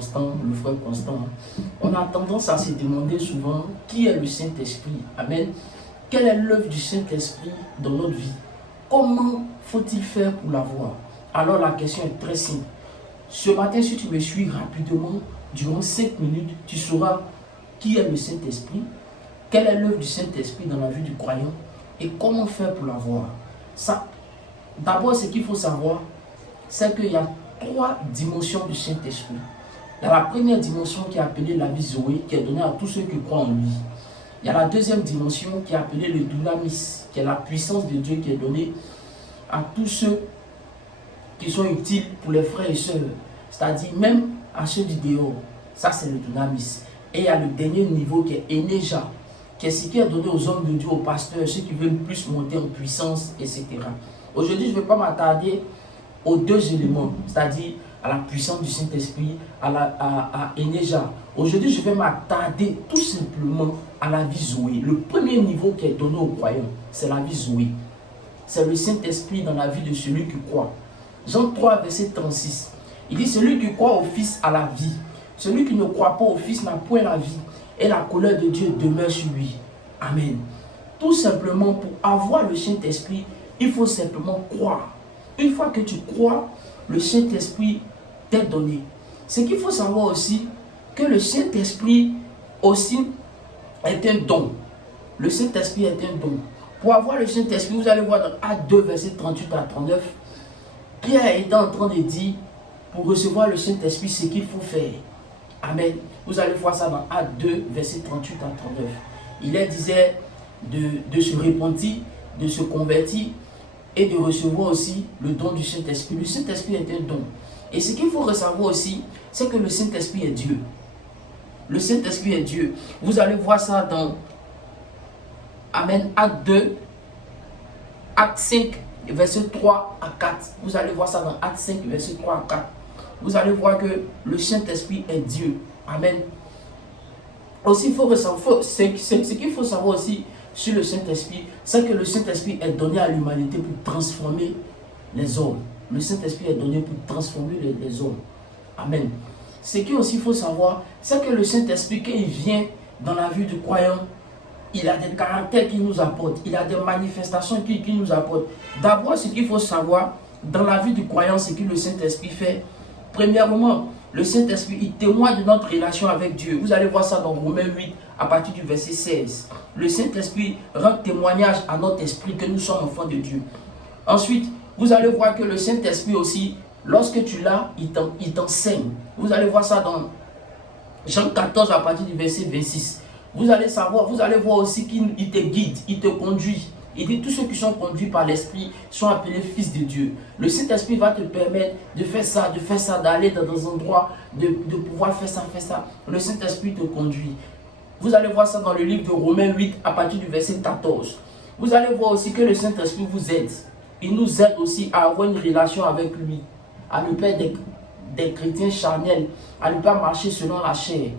Constant, le frère Constant, on a tendance à se demander souvent qui est le Saint-Esprit. Amen. Quelle est l'œuvre du Saint-Esprit dans notre vie? Comment faut-il faire pour l'avoir? Alors la question est très simple. Ce matin, si tu me suis rapidement, durant 5 minutes, tu sauras qui est le Saint-Esprit, quelle est l'œuvre du Saint-Esprit dans la vie du croyant et comment faire pour l'avoir. D'abord, ce qu'il faut savoir, c'est qu'il y a 3 dimensions du Saint-Esprit. Il y a la première dimension qui est appelée la vie Zoé, qui est donnée à tous ceux qui croient en lui. Il y a la deuxième dimension qui est appelée le dunamis, qui est la puissance de Dieu qui est donnée à tous ceux qui sont utiles pour les frères et sœurs. C'est-à-dire même à ceux du dehors. Ça, c'est le dunamis. Et il y a le dernier niveau qui est Eneja, qui est ce qui est donné aux hommes de Dieu, aux pasteurs, ceux qui veulent plus monter en puissance, etc. Aujourd'hui, je ne vais pas m'attarder aux 2 éléments, c'est-à-dire à la puissance du Saint-Esprit, à Eneja. Aujourd'hui, je vais m'attarder tout simplement à la vie Zoé. Le premier niveau qui est donné aux croyants, c'est la vie Zoé. C'est le Saint-Esprit dans la vie de celui qui croit. Jean 3, verset 36. Il dit, celui qui croit au Fils a la vie. Celui qui ne croit pas au Fils n'a point la vie. Et la colère de Dieu demeure sur lui. Amen. Tout simplement, pour avoir le Saint-Esprit, il faut simplement croire. Une fois que tu crois, le Saint-Esprit t'est donné. Ce qu'il faut savoir aussi, que le Saint-Esprit aussi est un don. Le Saint-Esprit est un don. Pour avoir le Saint-Esprit, vous allez voir dans Actes 2, verset 38 à 39, Pierre était en train de dire, pour recevoir le Saint-Esprit, ce qu'il faut faire. Amen. Vous allez voir ça dans Actes 2, verset 38 à 39. Il leur disait de se repentir, de se convertir et de recevoir aussi le don du Saint-Esprit. Le Saint-Esprit est un don. Et ce qu'il faut savoir aussi, c'est que le Saint-Esprit est Dieu. Le Saint-Esprit est Dieu. Vous allez voir ça dans Amen, Acte 2, Acte 5, verset 3 à 4. Vous allez voir ça dans Acte 5, verset 3 à 4. Vous allez voir que le Saint-Esprit est Dieu. Amen. Aussi, il faut savoir, ce qu'il faut savoir aussi sur le Saint-Esprit, c'est que le Saint-Esprit est donné à l'humanité pour transformer les hommes. Le Saint-Esprit est donné pour transformer les hommes. Amen. Ce qu'il aussi faut savoir, c'est que le Saint-Esprit, quand il vient dans la vie du croyant, il a des caractères qu'il nous apporte, il a des manifestations qu'il nous apporte. D'abord, ce qu'il faut savoir dans la vie du croyant, c'est que le Saint-Esprit fait. Premièrement, le Saint-Esprit, il témoigne de notre relation avec Dieu. Vous allez voir ça dans Romains 8, à partir du verset 16. Le Saint-Esprit rend témoignage à notre esprit que nous sommes enfants de Dieu. Ensuite, vous allez voir que le Saint-Esprit aussi, lorsque tu l'as, il t'enseigne. Vous allez voir ça dans Jean 14, à partir du verset 26. Vous allez voir aussi qu'il te guide, il te conduit. Il dit tous ceux qui sont conduits par l'Esprit sont appelés fils de Dieu. Le Saint-Esprit va te permettre de faire ça, d'aller dans des endroits, de pouvoir faire ça. Le Saint-Esprit te conduit. Vous allez voir ça dans le livre de Romains 8 à partir du verset 14. Vous allez voir aussi que le Saint-Esprit vous aide. Il nous aide aussi à avoir une relation avec lui, à ne pas être des chrétiens charnels, à ne pas marcher selon la chair.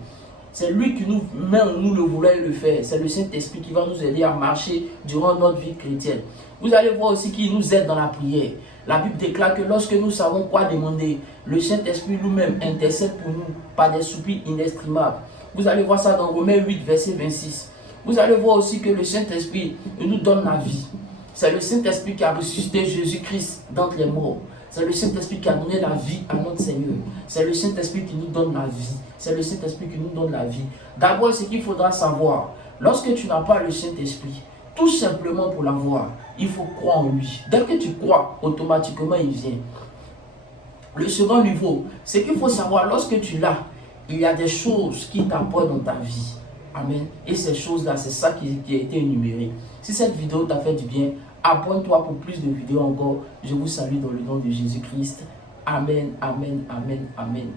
C'est lui qui nous met en nous le vouloir et le faire. C'est le Saint-Esprit qui va nous aider à marcher durant notre vie chrétienne. Vous allez voir aussi qu'il nous aide dans la prière. La Bible déclare que lorsque nous savons quoi demander, le Saint-Esprit lui-même intercède pour nous par des soupirs inexprimables. Vous allez voir ça dans Romains 8, verset 26. Vous allez voir aussi que le Saint-Esprit nous donne la vie. C'est le Saint-Esprit qui a ressuscité Jésus-Christ d'entre les morts. C'est le Saint-Esprit qui a donné la vie à notre Seigneur. C'est le Saint-Esprit qui nous donne la vie. C'est le Saint-Esprit qui nous donne la vie. D'abord, ce qu'il faudra savoir, lorsque tu n'as pas le Saint-Esprit, tout simplement pour l'avoir, il faut croire en lui. Dès que tu crois, automatiquement il vient. Le second niveau, ce qu'il faut savoir, lorsque tu l'as, il y a des choses qui t'apportent dans ta vie. Amen. Et ces choses-là, c'est ça qui a été énuméré. Si cette vidéo t'a fait du bien, abonne-toi pour plus de vidéos encore. Je vous salue dans le nom de Jésus-Christ. Amen, amen, amen, amen.